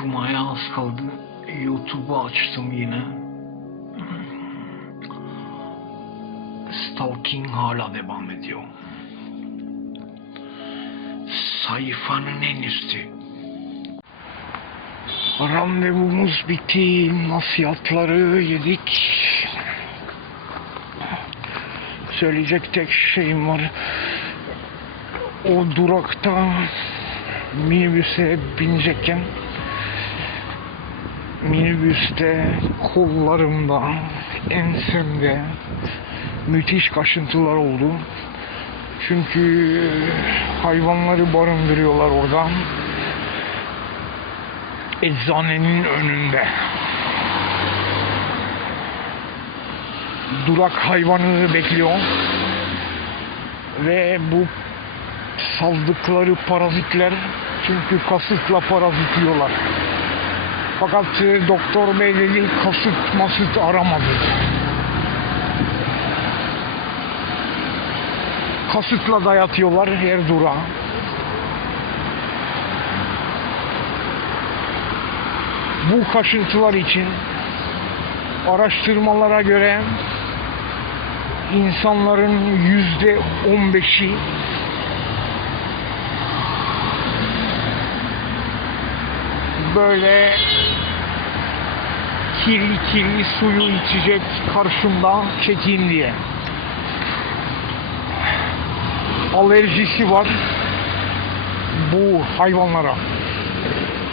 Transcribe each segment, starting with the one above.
Cuma'ya az kaldı. YouTube'u açtım yine. Stalking hala devam ediyor. Sayfanın en üstü. Randevumuz bitti. Nasihatları yedik. Söyleyecek tek şeyim var. O durakta minibüse binecekken minibüste kollarımda, ensemde müthiş kaşıntılar oldu. Çünkü hayvanları barındırıyorlar orada. Eczanenin önünde. Durak hayvanı bekliyor. Ve bu saldıkları parazitler çünkü kasıtla parazitliyorlar. Fakat e, doktor bey dedi kasıt masıt aramadı. Kasıtla dayatıyorlar her durağa. Bu kaşıntılar için araştırmalara göre insanların yüzde on beşi böyle kirli kirli suyu içecek karşımda çekin diye. Alerjisi var bu hayvanlara.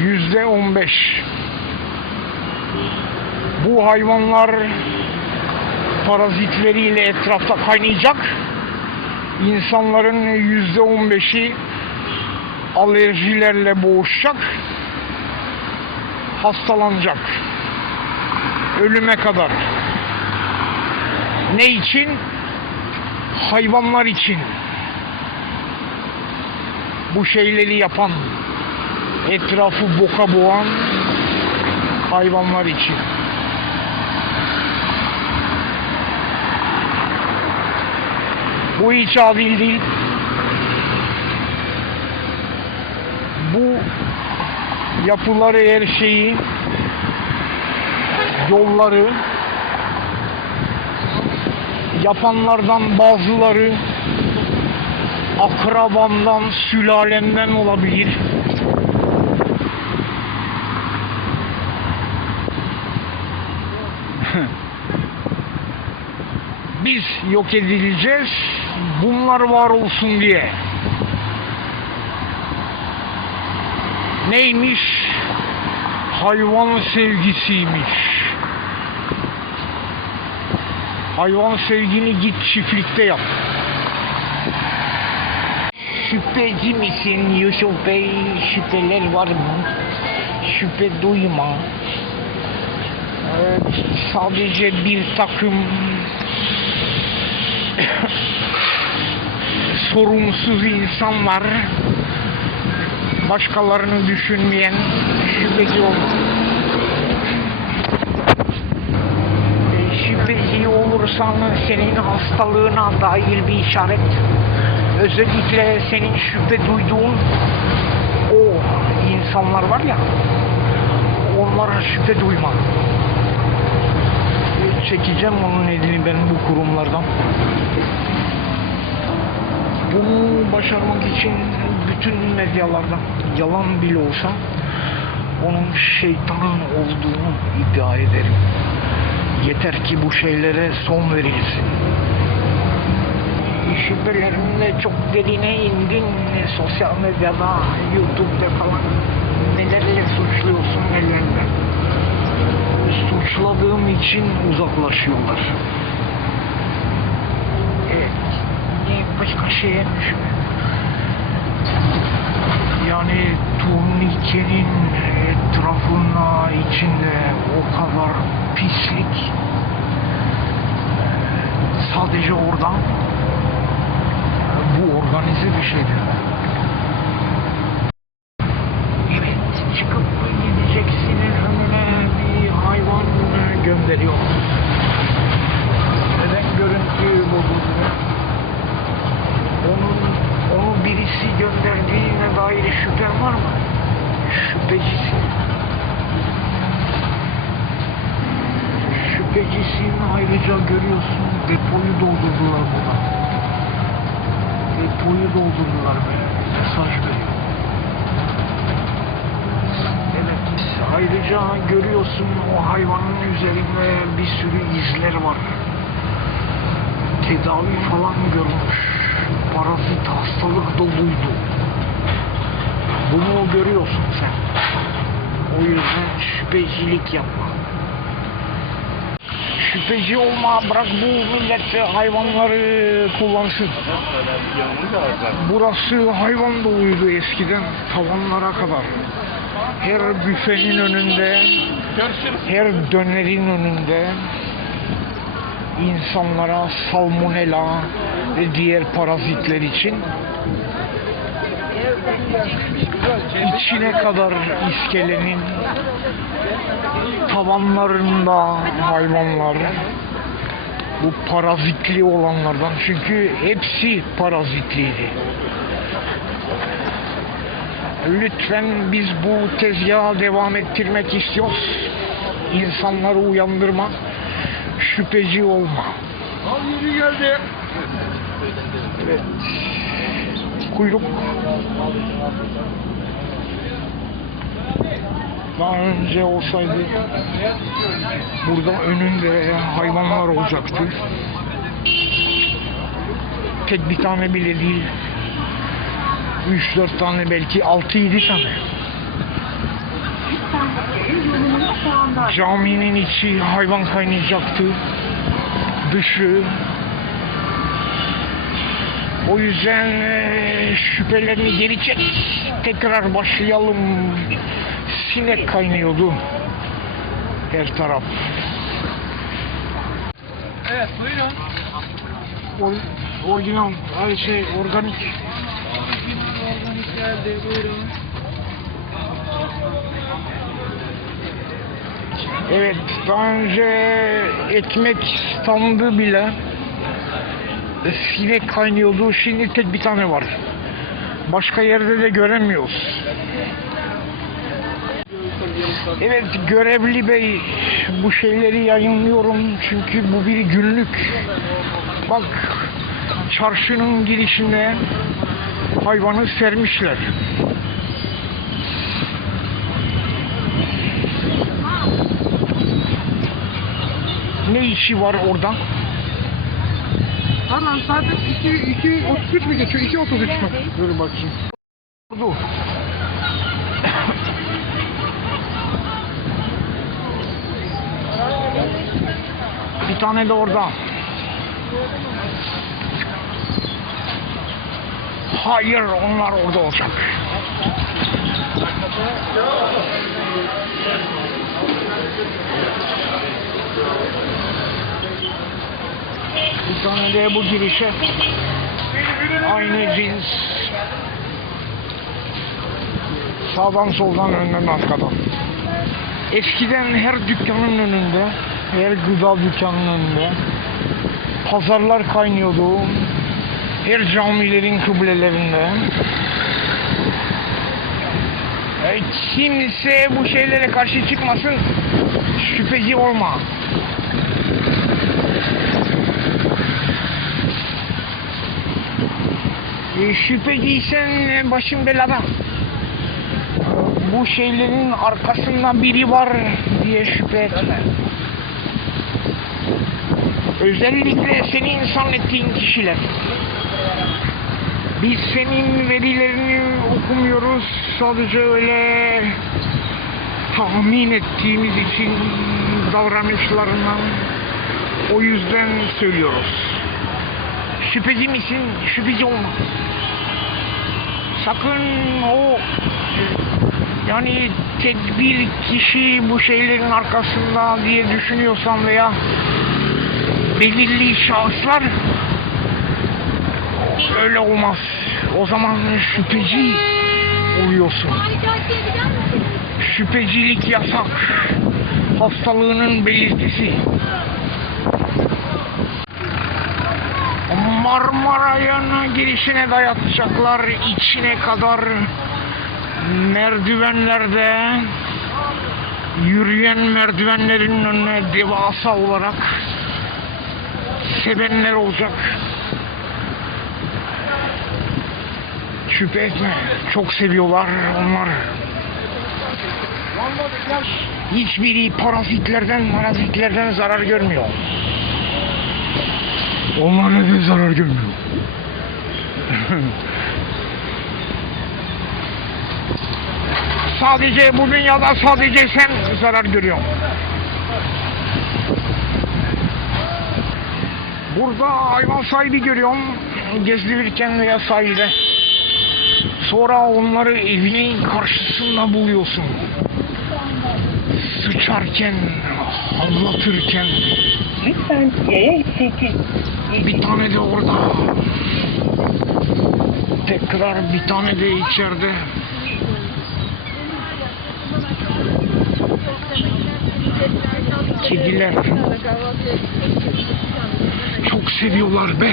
Yüzde on beş. Bu hayvanlar parazitleriyle etrafta kaynayacak. İnsanların yüzde on beşi alerjilerle boğuşacak hastalanacak. Ölüme kadar. Ne için? Hayvanlar için. Bu şeyleri yapan, etrafı boka boğan hayvanlar için. Bu hiç adil değil. Bu yapıları her şeyi yolları yapanlardan bazıları akrabamdan, sülalemden olabilir. Biz yok edileceğiz. Bunlar var olsun diye. Neymiş? Hayvan sevgisiymiş. Hayvan sevgini git çiftlikte yap. Şüpheci misin Yusuf Bey? Şüpheler var mı? Şüphe duyma. Evet, sadece bir takım sorumsuz insan var. Başkalarını düşünmeyen şüpheci olur. E, Olursan senin hastalığına dair bir işaret. Özellikle senin şüphe duyduğun o insanlar var ya onlara şüphe duyma. Çekeceğim onun elini ben bu kurumlardan. Bunu başarmak için bütün medyalarda yalan bile olsa onun şeytanın olduğunu iddia ederim. Yeter ki bu şeylere son verilsin. Şüphelerinde çok derine indin sosyal medyada, YouTube'da falan nelerle suçluyorsun nelerle. Suçladığım için uzaklaşıyorlar. Evet. Başka şeye düşme. Yani turnikenin etrafına içinde o kadar pislik sadece oradan bu organize bir şeydir. Evet, çıkıp gideceksinin önüne bir hayvan gönderiyor. Neden görüntü bozuldu? Onun, onu birisi gönderdiğine dair şüphen var mı? Şüphecisin. Bahçesi'nin ayrıca görüyorsun depoyu doldurdular burada. Depoyu doldurdular böyle. Mesaj veriyor. Evet ayrıca görüyorsun o hayvanın üzerinde bir sürü izler var. Tedavi falan görmüş. Parazit hastalık doluydu. Bunu görüyorsun sen. O yüzden şüphecilik yapma. Şüpheci olma bırak bu millet hayvanları kullansın. Burası hayvan doluydu eskiden tavanlara kadar. Her büfenin önünde, her dönerin önünde insanlara salmonella ve diğer parazitler için içine kadar iskelenin tavanlarında hayvanlar bu parazitli olanlardan çünkü hepsi parazitliydi. Lütfen biz bu tezgaha devam ettirmek istiyoruz. İnsanları uyandırma, şüpheci olma. Al yürü geldi. Evet. Kuyruk. Daha önce olsaydı burada önünde hayvanlar olacaktı. Tek bir tane bile değil. 3-4 tane belki 6-7 tane. Caminin içi hayvan kaynayacaktı. Dışı o yüzden eee, şüphelerini geri çek. Tekrar başlayalım. Sinek kaynıyordu. Her taraf. Evet buyurun. Or, orijinal, her şey organik. Organik geldi buyurun. Evet, daha önce ekmek standı bile sinek kaynıyordu. Şimdi tek bir tane var. Başka yerde de göremiyoruz. Evet görevli bey bu şeyleri yayınlıyorum çünkü bu bir günlük. Bak çarşının girişine hayvanı sermişler. Ne işi var orada? Tamam zaten 2 2 33 mi geçiyor? 2 33 mü? Dur bakayım. Dur. Bir tane de orada. Hayır onlar orada olacak. Tane de bu girişe aynı cins sağdan soldan önden arkadan. Eskiden her dükkanın önünde, her gıda dükkanının önünde pazarlar kaynıyordu. Her camilerin kıblelerinde. E, kimse bu şeylere karşı çıkmasın, şüpheci olma. E, şüpheciysen başın belada. Bu şeylerin arkasında biri var diye şüphe etme. Özellikle senin zannettiğin kişiler. Biz senin verilerini okumuyoruz. Sadece öyle tahmin ettiğimiz için davranışlarından o yüzden söylüyoruz. Şüpheci misin? Şüpheci olma. Sakın o yani tek bir kişi bu şeylerin arkasında diye düşünüyorsan veya belirli şahıslar öyle olmaz. O zaman şüpheci oluyorsun. Şüphecilik yasak. Hastalığının belirtisi. Marmaray'ın girişine dayatacaklar içine kadar merdivenlerde yürüyen merdivenlerin önüne devasa olarak sevenler olacak. Şüphe etme. Çok seviyorlar onlar. Hiçbiri parazitlerden, parazitlerden zarar görmüyor. Onlar neden zarar görmüyor? sadece bu dünyada sadece sen zarar görüyorsun. Burada hayvan sahibi görüyorum gezdirirken veya sahilde. Sonra onları evinin karşısında buluyorsun. Sıçarken, anlatırken Lütfen yaya çekin. bir tane de orada. Tekrar bir tane de içeride. Kediler çok seviyorlar be.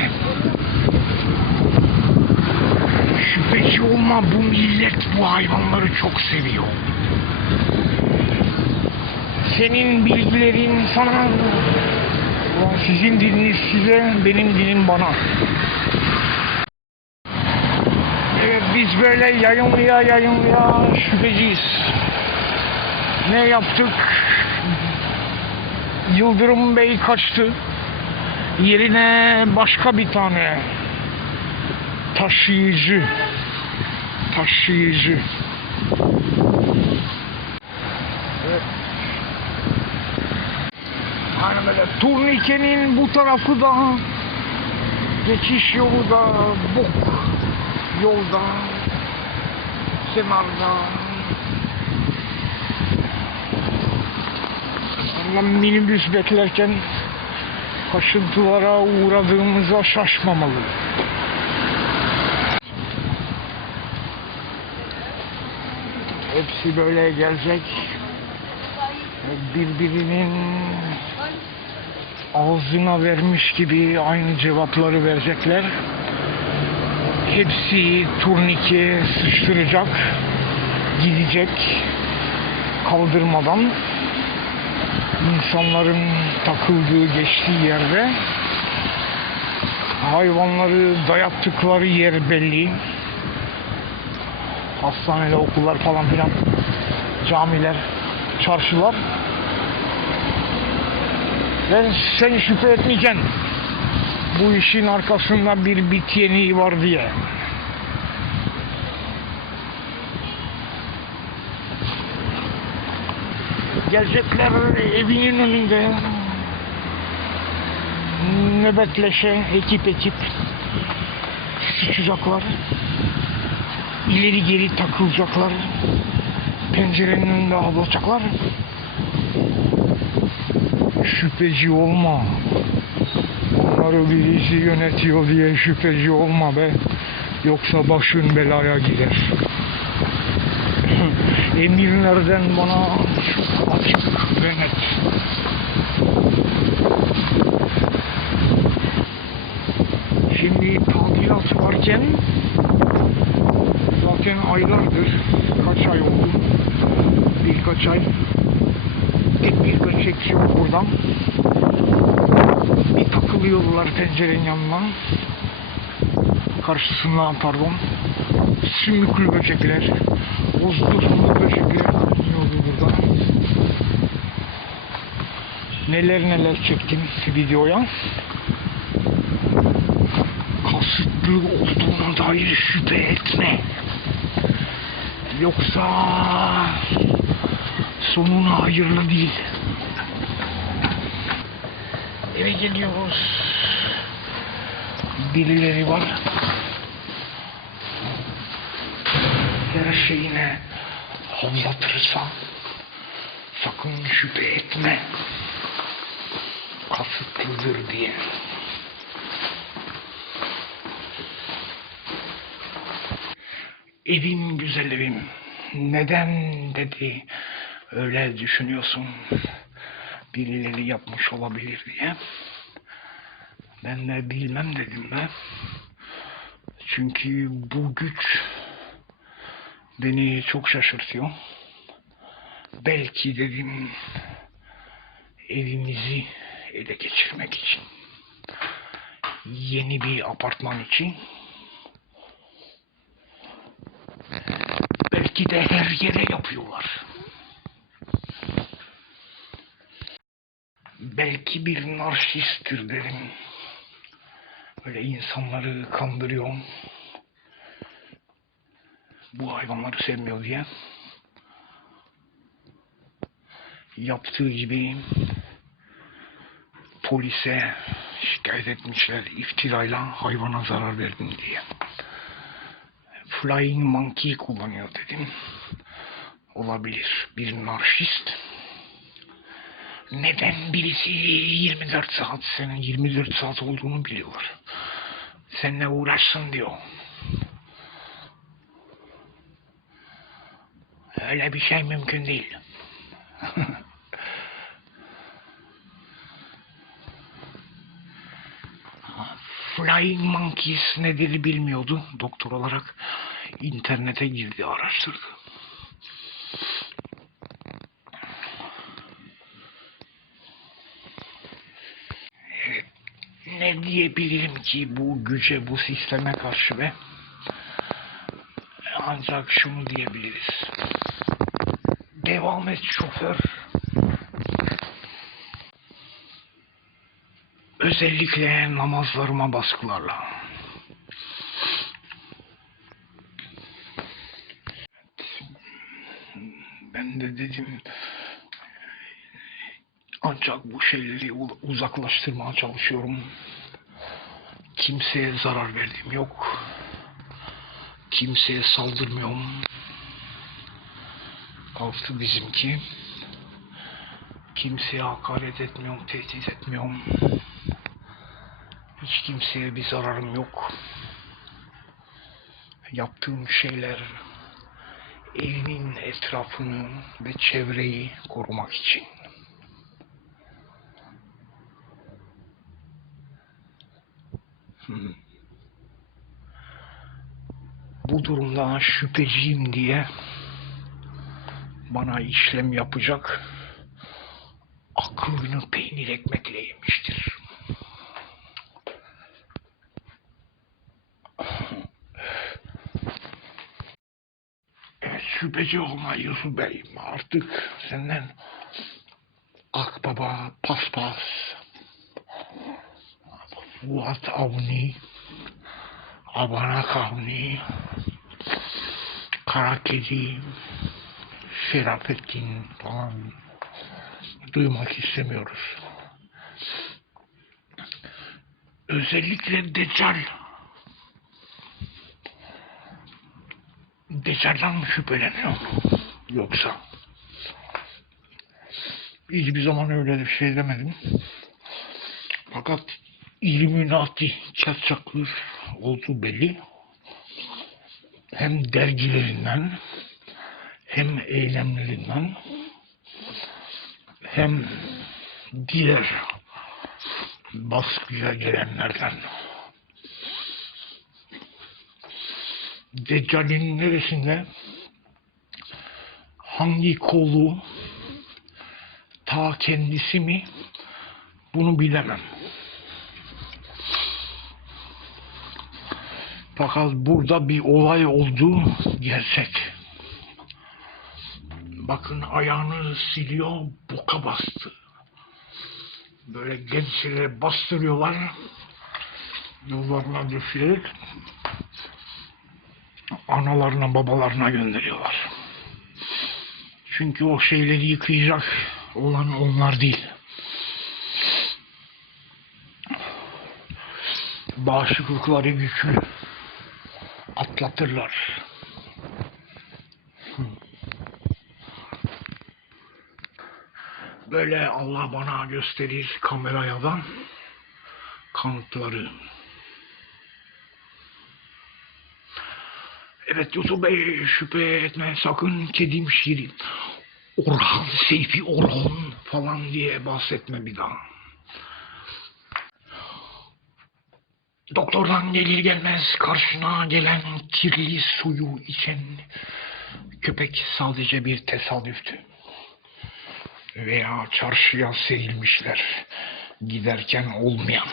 Şüpheci olma bu millet bu hayvanları çok seviyor. Senin bilgilerin sana, sizin diliniz size, benim dilim bana. Evet biz böyle yayınlıya yayınlıya şüpheciyiz. Ne yaptık? Yıldırım Bey kaçtı. Yerine başka bir tane taşıyıcı taşıyıcı Evet. Böyle turnikenin bu tarafı da geçiş yolu da bok yolda kenarda Allah minibüs beklerken kaşıntılara uğradığımıza şaşmamalı. Hepsi böyle gelecek. Birbirinin ağzına vermiş gibi aynı cevapları verecekler. Hepsi turnike sıçtıracak, gidecek kaldırmadan. İnsanların takıldığı geçtiği yerde hayvanları dayattıkları yer belli. Hastaneler, okullar falan filan camiler, çarşılar ben sen şüphe etmeyeceksin bu işin arkasında bir bit yeniği var diye. Gelecekler evinin önünde. Nöbetleşe ekip ekip sıçacaklar. İleri geri takılacaklar. Pencerenin önünde avlayacaklar şüpheci olma. Onları birisi yönetiyor diye şüpheci olma be. Yoksa başın belaya gider emirlerden bana açık ve net. Şimdi tadilat varken zaten aylardır kaç ay oldu? Birkaç ay bir göçekçi yok buradan bir takılıyorlar pencerenin yanına. Karşısından pardon. Sümüklü böcekler bozdurmalı böcekler oldu burada? Neler neler çektim videoya? Kasıtlı olduğuna dair şüphe etme. Yoksa sonun hayırlı değil eve geliyoruz birileri var her şeyine havlatırsa sakın şüphe etme kasıtlıdır diye. Evim güzel evim. Neden dedi öyle düşünüyorsun. Birileri yapmış olabilir diye. Ben de bilmem dedim ben. Çünkü bu güç beni çok şaşırtıyor. belki dedim evimizi ele geçirmek için yeni bir apartman için belki de her yere yapıyorlar. Belki bir narsisttir dedim. Böyle insanları kandırıyorum. Bu hayvanları sevmiyor diye. Yaptığı gibi polise şikayet etmişler iftirayla hayvana zarar verdim diye. Flying Monkey kullanıyor dedim. Olabilir. Bir narşist. Neden birisi 24 saat senin 24 saat olduğunu biliyorlar. Seninle uğraşsın diyor. Öyle bir şey mümkün değil. Flying Monkeys nedir bilmiyordu. Doktor olarak internete girdi araştırdı. Diyebilirim ki bu güce, bu sisteme karşı ve ancak şunu diyebiliriz. Devam et şoför. Özellikle namazlarıma baskılarla. Ben de dedim ancak bu şeyleri uzaklaştırmaya çalışıyorum. Kimseye zarar verdiğim yok. Kimseye saldırmıyorum. Kalktı bizimki. Kimseye hakaret etmiyorum, tehdit etmiyorum. Hiç kimseye bir zararım yok. Yaptığım şeyler evimin etrafını ve çevreyi korumak için. Bu durumda şüpheciyim diye bana işlem yapacak aklını peynir ekmekle yemiştir. Evet, şüpheci olma Yusuf Bey. Artık senden Akbaba, Paspas, Fuat Avni, Abanak Avni, Kara Kedi, Şerafettin falan duymak istemiyoruz. Özellikle Deccal. Deccal'dan mı şüpheleniyor? Yoksa hiçbir zaman öyle bir şey demedim. Fakat Illuminati çatçaklı olduğu belli. Hem dergilerinden hem eylemlerinden hem diğer baskıya gelenlerden. Deccal'in neresinde hangi kolu ta kendisi mi bunu bilemem. Fakat burada bir olay olduğu gerçek. Bakın ayağını siliyor, boka bastı. Böyle gençlere bastırıyorlar. Yollarına düşerek analarına babalarına gönderiyorlar. Çünkü o şeyleri yıkayacak olan onlar değil. Bağışıklıkları güçlü. Atlatırlar. Böyle Allah bana gösterir kameraya da kanıtları. Evet Yusuf şüphe etme sakın kedim şirin. Orhan Seyfi Orhan falan diye bahsetme bir daha. Doktordan gelir gelmez karşına gelen kirli suyu içen köpek sadece bir tesadüftü. veya çarşıya serilmişler giderken olmayan.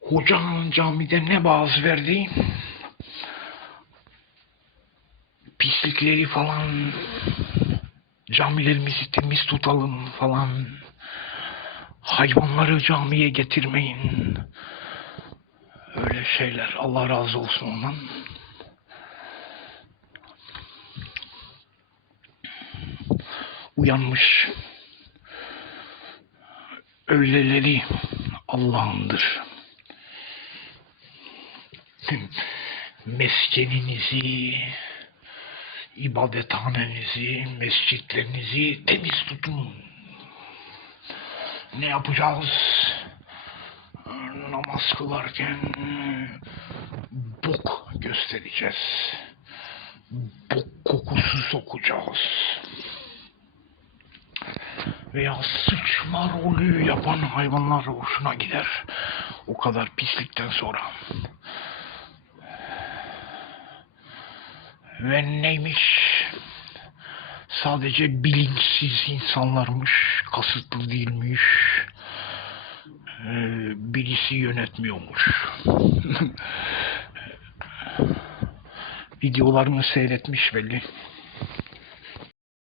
Hocanın camide ne vaaz verdi? Pislikleri falan camilerimizi temiz tutalım falan. Hayvanları camiye getirmeyin. Öyle şeyler. Allah razı olsun ondan. Uyanmış. Öyleleri Allah'ındır. Meskeninizi, ibadethanenizi, mescitlerinizi temiz tutun. Ne yapacağız? Namaz kılarken bok göstereceğiz. Bok kokusu sokacağız. Veya sıçma rolü yapan hayvanlar hoşuna gider. O kadar pislikten sonra. Ve neymiş? Sadece bilinçsiz insanlarmış, kasıtlı değilmiş. Ee, birisi yönetmiyormuş. Videolarını seyretmiş belli.